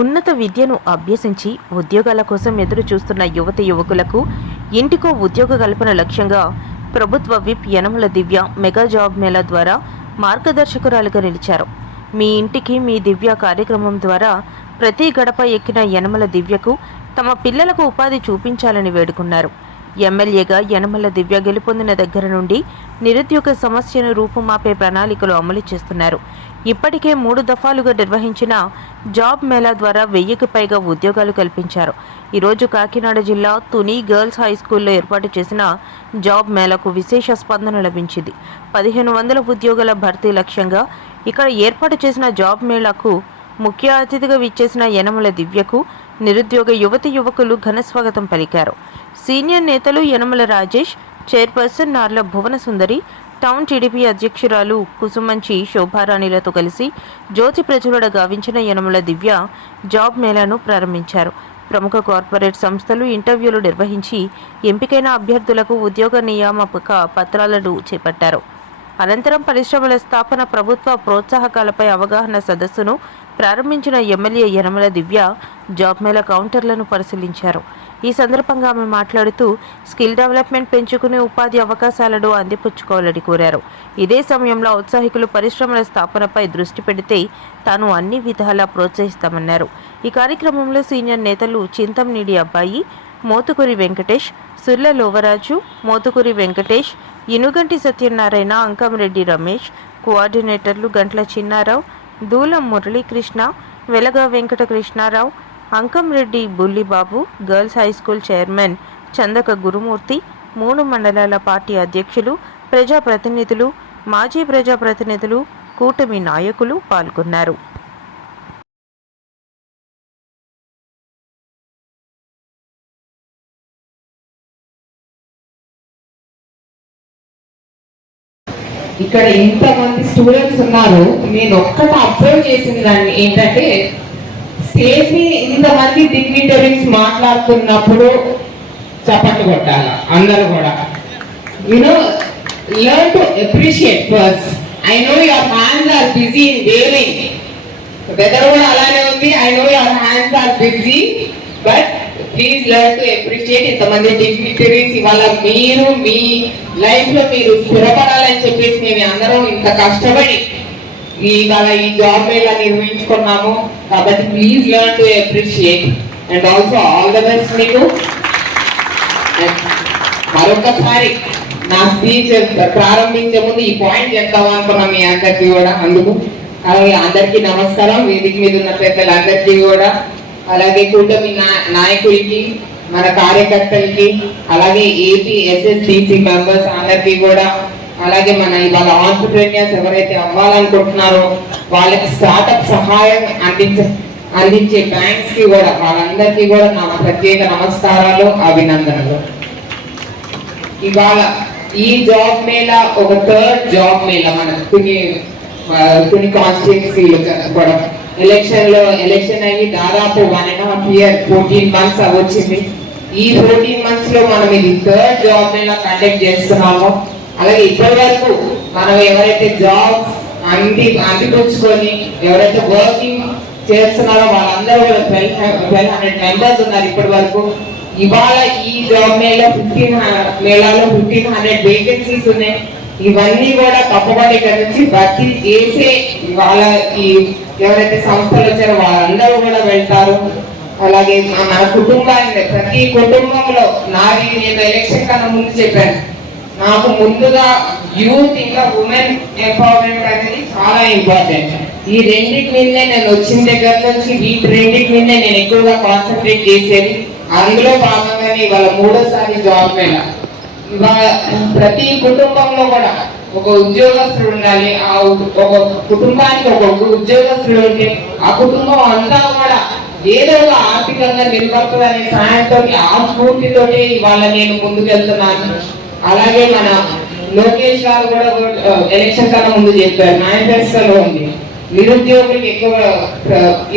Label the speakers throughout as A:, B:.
A: ఉన్నత విద్యను అభ్యసించి ఉద్యోగాల కోసం ఎదురు చూస్తున్న యువత యువకులకు ఇంటికో ఉద్యోగ కల్పన లక్ష్యంగా ప్రభుత్వ whip Yanamala Divya mega job mela ద్వారా మార్గదర్శకురాలుగా నిలిచారు. మీ ఇంటికి మీ దివ్య కార్యక్రమం ద్వారా ప్రతి గడప ఎక్కిన యనమల దివ్యకు తమ పిల్లలకు ఉపాధి చూపించాలని వేడుకున్నారు. ఎమ్మెల్యేగా యనమల దివ్య గెలుపొందిన దగ్గర నుండి నిరుద్యోగ సమస్యను రూపుమాపే ప్రణాళికలు అమలు చేస్తున్నారు. ఇప్పటికే మూడు దఫాలుగా నిర్వహించిన జాబ్ మేళా ద్వారా వెయ్యికి పైగా ఉద్యోగాలు కల్పించారు. ఈరోజు కాకినాడ జిల్లా తుని గర్ల్స్ హై స్కూల్లో ఏర్పాటు చేసిన జాబ్ మేళాకు విశేష స్పందన లభించింది. పదిహేను వందల ఉద్యోగాల భర్తీ లక్ష్యంగా ఇక్కడ ఏర్పాటు చేసిన జాబ్ మేళాకు ముఖ్య అతిథిగా విచ్చేసిన యనమల దివ్యకు నిరుద్యోగ యువతి యువకులు ఘనస్వాగతం పలికారు. సీనియర్ నేతలు Yanamala Rajesh chairperson Narla Bhuvana Sundari town TDP అధ్యక్షురాలు కుసుమంచి శోభారాణిలతో కలిసి జ్యోతి ప్రజలుడ గావించిన యనమల దివ్య జాబ్ మేళాను ప్రారంభించారు. ప్రముఖ కార్పొరేట్ సంస్థలు ఇంటర్వ్యూలు నిర్వహించి ఎంపికైన అభ్యర్థులకు ఉద్యోగ నియామక పత్రాలను చేపట్టారు. అనంతరం పరిశ్రమల స్థాపన ప్రభుత్వ ప్రోత్సాహకాలపై అవగాహన సదస్సును ప్రారంభించిన ఎమ్మెల్యే యనమల దివ్య జాబ్ మేళ కౌంటర్లను పరిశీలించారు. ఈ సందర్భంగా ఆమె మాట్లాడుతూ స్కిల్ డెవలప్మెంట్ పెంచుకునే ఉపాధి అవకాశాలను అందిపుచ్చుకోవాలని కోరారు. ఇదే సమయంలో ఔత్సాహికులు పరిశ్రమల స్థాపనపై దృష్టి పెడితే తాను అన్ని విధాలా ప్రోత్సహిస్తామన్నారు. ఈ కార్యక్రమంలో సీనియర్ నేతలు చింతంనీడి అబ్బాయి మోతుకూరి వెంకటేష్ సుర్ల లోవరాజు మోతుకూరి వెంకటేష్ ఇనుగంటి సత్యనారాయణ అంకంరెడ్డి రమేష్ కోఆర్డినేటర్లు గంట్ల Chinnarao Dulam Muralikrishna Velaga Venkata Krishnarao Ankamreddy Bullibabu girls high school chairman Chandaka Gurumurthy మూడు మండలాల పార్టీ అధ్యక్షులు ప్రజాప్రతినిధులు మాజీ ప్రజాప్రతినిధులు కూటమి నాయకులు పాల్గొన్నారు.
B: ఇక్కడ ఇంతమంది స్టూడెంట్స్ ఉన్నారు. నేను ఒక్కట అబ్జర్వ్ చేసిన దాన్ని ఏంటంటే చేసి ఇంతమంది డిగ్నిటరీస్ మాట్లాడుతున్నప్పుడు చప్పట్లు కొట్టాలి అందరూ కూడా. You know learn to appreciate first I know your hands are busy in waving weather కూడా అలానే ఉంది. I know your hands are busy but please learn to appreciate ఇంతమంది డిగ్నిటరీస్ ఇవాళ మీరు మీ లైఫ్లో మీరు స్థిరపడాలని చెప్పేసి మేము అందరం ఇంత కష్టపడి ఇవాళ ఈ జాబ్ ఇలా నిర్వహించుకున్నాము. కాబట్టి please learn to appreciate and also all the best మీకు. మరొకసారి నా స్పీచ్ ప్రారంభించే ముందు ఈ పాయింట్ చెప్తామా అనుకున్నాం మీ అందరికీ కూడా అందుకు. అలాగే అందరికీ నమస్కారం. వేదిక మీద ఉన్న పెద్దలందరికీ కూడా. అలాగే కూటమి నాయకులకి మన కార్యకర్తలకి అలాగే ఏపీ ఎస్ఎస్డిసి మెంబర్స్ అందరికీ కూడా అలాగే మన ఇవాళ ఆంటర్ప్రీనియర్స్ ఎవరైతే అవ్వాలనుకుంటున్నారో వాళ్ళకి స్టార్టప్ సహాయం అందించ అందించే బ్యాంక్స్కి కూడా వాళ్ళందరికీ కూడా నా ప్రత్యేక నమస్కారాలు అభినందనలు. ఇవాళ ఈ జాబ్ మేళా ఒక థర్డ్ జాబ్ మేళా మన కొన్ని కొన్ని కాన్స్టిట్యున్సీలు జరగడం ఎలక్షన్లో ఎలక్షన్ అయ్యి దాదాపు one and half year fourteen months వచ్చింది ఈ ఫోర్టీన్ మంత్స్లో మనం ఇది థర్డ్ జాబ్ మేళా కండక్ట్ చేస్తున్నాము. అలాగే ఇప్పటి వరకు మనం ఎవరైతే జాబ్ అంది అందిపుచ్చుకొని ఎవరైతే వర్కింగ్ చేస్తున్నారో వాళ్ళందరూ కూడా ట్వెల్వ్ ట్వెల్వ్ హండ్రెడ్ మెంబర్స్ ఉన్నారు ఇప్పటి వరకు. ఇవాళ ఈ జాబ్ మేళ ఫిఫ్టీన్ మేళాలో ఫిఫ్టీన్ హండ్రెడ్ వేకెన్సీస్ ఉన్నాయి. ఇవన్నీ కూడా కప్పబడి ఇక్కడ నుంచి భర్తీ చేసే వాళ్ళ ఈ ఎవరైతే సంస్థలు వచ్చారో వాళ్ళందరూ కూడా వెళ్తారు. అలాగే మన కుటుంబాన్ని ప్రతి కుటుంబంలో నాది నేను ఎలక్షన్ కన్నా ముందు చెప్పాను. నాకు ముందుగా యూత్ ఇంకా ఉమెన్ ఎంపవర్మెంట్ అనేది చాలా ఇంపార్టెంట్ ఈ రెండింటి మీదనే నేను వచ్చిన దగ్గర నుంచి వీటి రెండింటి మీదనే నేను ఎక్కువగా కాన్సన్ట్రేట్ చేసేది అందులో భాగంగానే ఇవాళ మూడోసారి జాబ్ మేళ ఇవాళ ప్రతి కుటుంబంలో కూడా ఒక ఉద్యోగస్తుడు ఉండాలి. ఆ ఒక కుటుంబానికి ఒక ఉద్యోగస్తుడు ఉంటే ఆ కుటుంబం అంతా కూడా ఏదో ఒక ఆర్థికంగా నిలబడుతుంది అనే సహాయంతో ఆ స్ఫూర్తితోటి ఇవాళ నేను ముందుకెళ్తున్నాను. అలాగే మన లోకేష్ గారు కూడా ఎలక్షన్ కన్నా ముందు చెప్పారు. మేనిఫెస్టోలో ఉంది. నిరుద్యోగులకు ఎక్కువ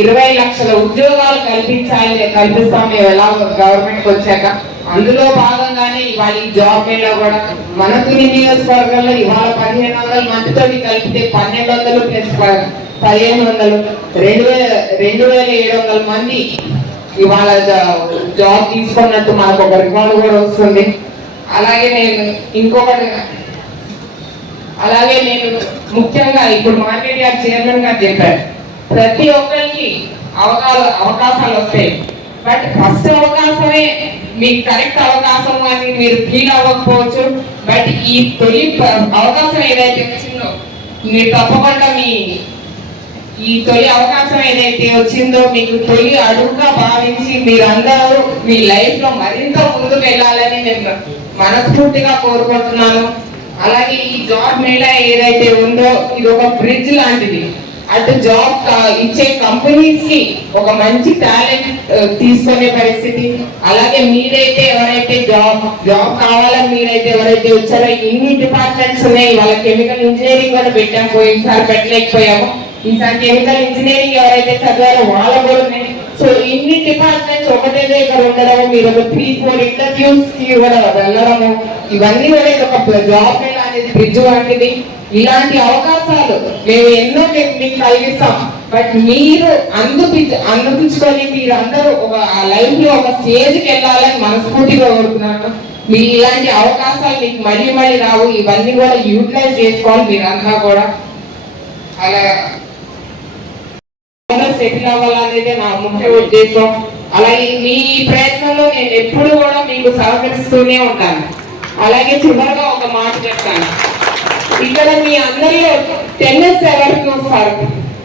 B: ఇరవై లక్షల ఉద్యోగాలు కల్పించాలి కల్పిస్తాం మేము ఎలా గవర్నమెంట్కి వచ్చాక. అందులో భాగంగానే ఇవాళ ఈ జాబ్ మేళా కూడా మన తుని నియోజకవర్గంలో ఇవాళ పదిహేను వందల మందితో కలిపితే పన్నెండు వందలు ప్లస్ పదిహేను వందలు. రెండు వేల రెండు వేల ఏడు వందల మంది ఇవాళ జాబ్ తీసుకున్నట్టు మనకు ఒక రికార్డు కూడా వస్తుంది. అలాగే నేను ఇంకొకటి అలాగే నేను ముఖ్యంగా ఇప్పుడు మార్కెట్ యార్డ్ చైర్మన్ గారు చెప్పారు. ప్రతి ఒక్కరికి అవకాశ అవకాశాలు వస్తాయి. బట్ ఫస్ట్ అవకాశమే మీకు కరెక్ట్ అవకాశం అని మీరు ఫీల్ అవ్వకపోవచ్చు. బట్ ఈ తొలి అవకాశం ఏదైతే వచ్చిందో మీరు తప్పకుండా మీ ఈ తొలి అవకాశం ఏదైతే వచ్చిందో మీకు తొలి అడుగుగా భావించి మీరందరూ మీ లైఫ్లో మరింత ముందుకు వెళ్ళాలని నేను మనస్ఫూర్తిగా కోరుకుంటున్నాను. అలాగే ఈ జాబ్ మేళా ఏదైతే ఉందో ఇది ఒక బ్రిడ్జ్ లాంటిది. అటు జాబ్ ఇచ్చే కంపెనీస్కి ఒక మంచి టాలెంట్ తీసుకునే పరిస్థితి. అలాగే మీరైతే ఎవరైతే జాబ్ జాబ్ కావాలని మీరైతే ఎవరైతే వచ్చారో ఎన్ని డిపార్ట్మెంట్స్ ఉన్నాయి. వాళ్ళ కెమికల్ ఇంజనీరింగ్ కూడా పెట్టాం. పోయినసారి పెట్టలేకపోయాము. ఈసారి కెమికల్ ఇంజనీరింగ్ ఎవరైతే చదివారో వాళ్ళ కూడా సో ఇన్ని డిపార్ట్మెంట్స్ ఒకటే దగ్గర ఉండడము మీరు ఒక త్రీ ఫోర్ ఇంటర్వ్యూస్కి వెళ్ళడము ఇవన్నీ కూడా ఇది ఒక జాబ్ అనేది బ్రిడ్జ్ వంటిది ఇలాంటి అవకాశాలు మేము ఎన్నో మీకు కలిగిస్తాం. బట్ మీరు అందుపి అందిపించుకొని మీరు అందరూ ఒక లైఫ్లో ఒక స్టేజ్కి వెళ్ళాలని మనస్ఫూర్తిగా కోరుతున్నాను. మీ ఇలాంటి అవకాశాలు మీకు మళ్ళీ మళ్ళీ రావు. ఇవన్నీ కూడా యూటిలైజ్ చేసుకోవాలి మీరంతా కూడా. అలా సెటిల్ అవ్వాలనేది నా ముఖ్య ఉద్దేశం. అలాగే మీ ప్రయత్నంలో నేను ఎప్పుడు కూడా మీకు సహకరిస్తూనే ఉంటాను. అలాగే చివరిగా ఒక మాట చెప్తాను. ఇక్కడ మీ అందరిలో టెన్నిస్ ఎవరు చూస్తారు?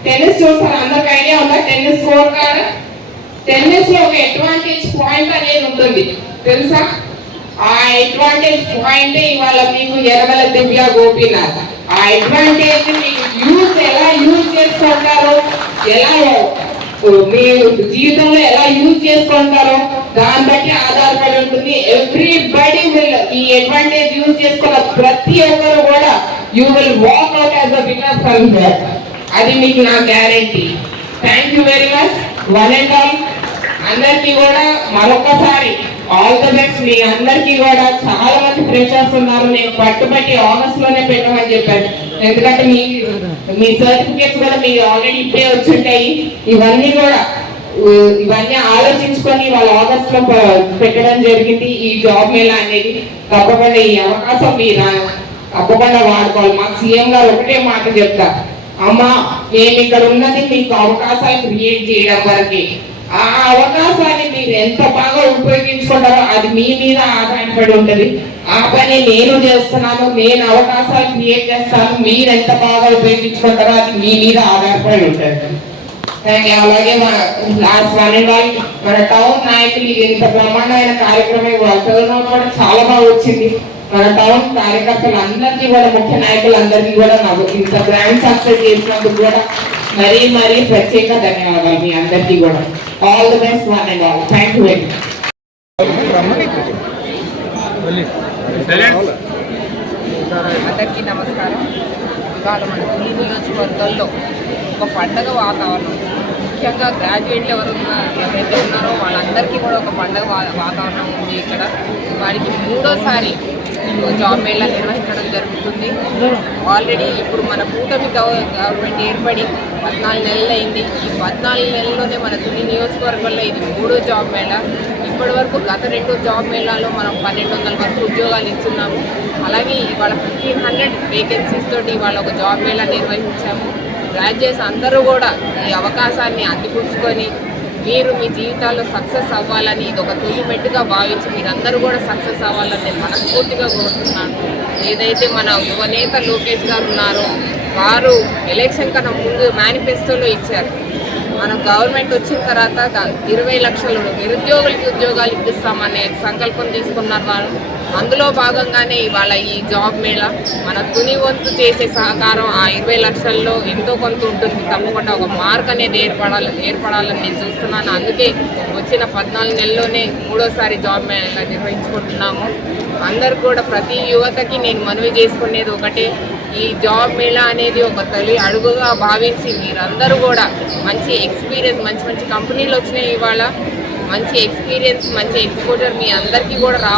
B: టెన్నిస్ చూస్తారు. అందరికి ఐడియా ఉందా? టెన్నిస్ స్కోర్ కార్డ్ టెన్నిస్లో ఒక అడ్వాంటేజ్ పాయింట్ అనేది ఉంటుంది. తెలుసా? ఆ అడ్వాంటేజ్ పాయింట్ ఇవాళ మీకు ఎర్రమల దివ్య గోపీనాథ్. ఆ అడ్వాంటేజ్ మీకు యూజ్ ఎలా యూజ్ చేసుకుంటారో ఎలా మీ జీవితంలో ఎలా యూజ్ చేసుకుంటారో దాన్ని బట్టి ఆధారపడి ఉంటుంది. ఎవ్రీబడి విల్ ఈ అడ్వాంటేజ్ యూజ్ చేసుకున్న ప్రతి ఒక్కరు కూడా you will walk out as a winner from here అది మీకు నా guarantee thank you very much one and all అందరికీ కూడా మరొకసారి ఆల్ ద బెస్ట్ మీ అందరికీ కూడా చాలా మంది ఫ్రెషర్స్ ఉన్నారు. నేను పట్టుబట్టి ఆగస్ట్లోనే పెట్టమని చెప్పాను. ఎందుకంటే మీ మీ సర్టిఫికేట్స్ కూడా మీరు ఆల్రెడీ ఇప్పుడే వచ్చుంటాయి. ఇవన్నీ కూడా ఇవన్నీ ఆలోచించుకొని వాళ్ళ ఆగస్ట్లో పెట్టడం జరిగింది. ఈ జాబ్ మేళ అనేది తప్పకుండా ఈ అవకాశం మీరు తప్పకుండా వాడుకోవాలి. మాకు సీఎం గారు ఒకటే మాట చెప్తా అమ్మా మేము ఇక్కడ ఉన్నది మీకు అవకాశాలు క్రియేట్ చేయడం వరకు. ఆ అవకాశాన్ని మీరు ఎంత బాగా ఉపయోగించుకుంటారో అది మీ మీద ఆధారపడి ఉంటుంది. ఆ పని నేను చేస్తున్నాను నేను అవకాశాలు క్రియేట్ చేస్తాను మీరు ఎంత బాగా ఉపయోగించుకుంటారో అది మీ మీద ఆధారపడి ఉంటుంది. కానీ అలాగే మన లాస్ట్ మన టౌన్ నాయకులు ఇంత బ్రహ్మాండమైన కార్యక్రమం టర్న్ కూడా చాలా బాగా వచ్చింది. మన టౌన్ కార్యకర్తలు అందరికీ కూడా ముఖ్య నాయకులందరికీ కూడా నాకు ఇంత గ్రాండ్ సక్సెస్ చేసినందుకు కూడా మరీ మరీ ప్రత్యేక ధన్యవాదాలు మీ అందరికీ కూడా. All the best one and all thank you very much
C: అందరికీ నమస్కారం. ఇవాళ మన ఈ నియోజకవర్గంలో ఒక పండగ వాతావరణం. ముఖ్యంగా గ్రాడ్యుయేట్లు ఎవరు ఉన్నా- ఎవరైతే ఉన్నారో వాళ్ళందరికీ కూడా ఒక పండగ వాతావరణం ఉంది ఇక్కడ. వారికి మూడోసారి జాబ్ మేళా నిర్వహించడం జరుగుతుంది. ఆల్రెడీ ఇప్పుడు మన కూటమి గవర్నమెంట్ ఏర్పడి పద్నాలుగు నెలలు అయింది. ఈ పద్నాలుగు నెలల్లోనే మన తుని నియోజకవర్గంలో ఇది మూడో జాబ్ మేళా. ఇప్పటి వరకు గత రెండు జాబ్ మేళాలో మనం పన్నెండు వందల వరకు ఉద్యోగాలు ఇస్తున్నాము. అలాగే ఇవాళ ఫిఫ్టీన్ హండ్రెడ్ వేకెన్సీస్ తోటి ఇవాళ ఒక జాబ్ మేళా నిర్వహించాము. గ్రాడ్యుయేట్స్ అందరూ కూడా ఈ అవకాశాన్ని అందిపుచ్చుకొని మీరు మీ జీవితాల్లో సక్సెస్ అవ్వాలని ఇది ఒక తొలిమెట్టుగా భావించి మీరందరూ కూడా సక్సెస్ అవ్వాలని నేను మనస్ఫూర్తిగా కోరుతున్నాను. ఏదైతే మన యువనేత లోకేష్ గారు ఉన్నారో వారు ఎలక్షన్ కన్నా ముందు మేనిఫెస్టోలో ఇచ్చారు.
B: మన గవర్నమెంట్ వచ్చిన తర్వాత ఇరవై లక్షలు నిరుద్యోగులకి ఉద్యోగాలు ఇప్పిస్తామనే సంకల్పం తీసుకున్నారు వారు అందులో భాగంగానే ఇవాళ ఈ జాబ్ మేళ మన తుని వంతు చేసే సహకారం ఆ ఇరవై లక్షల్లో ఎంతో కొంత ఉంటుంది. తప్పకుండా ఒక మార్క్ అనేది ఏర్పడాలి ఏర్పడాలని నేను చూస్తున్నాను. అందుకే వచ్చిన పద్నాలుగు నెలల్లోనే మూడోసారి జాబ్ మేళ నిర్వహించుకుంటున్నాము. అందరు కూడా ప్రతి యువతకి నేను మనవి చేసుకునేది ఒకటే. ఈ జాబ్ మేళా అనేది ఒక తొలి అడుగుగా భావించి మీరందరూ కూడా మంచి ఎక్స్పీరియన్స్ మంచి మంచి కంపెనీలు వచ్చినాయి ఇవాళ. మంచి ఎక్స్పీరియన్స్ మంచి ఎక్స్పోజర్ మీ అందరికీ కూడా రావాలి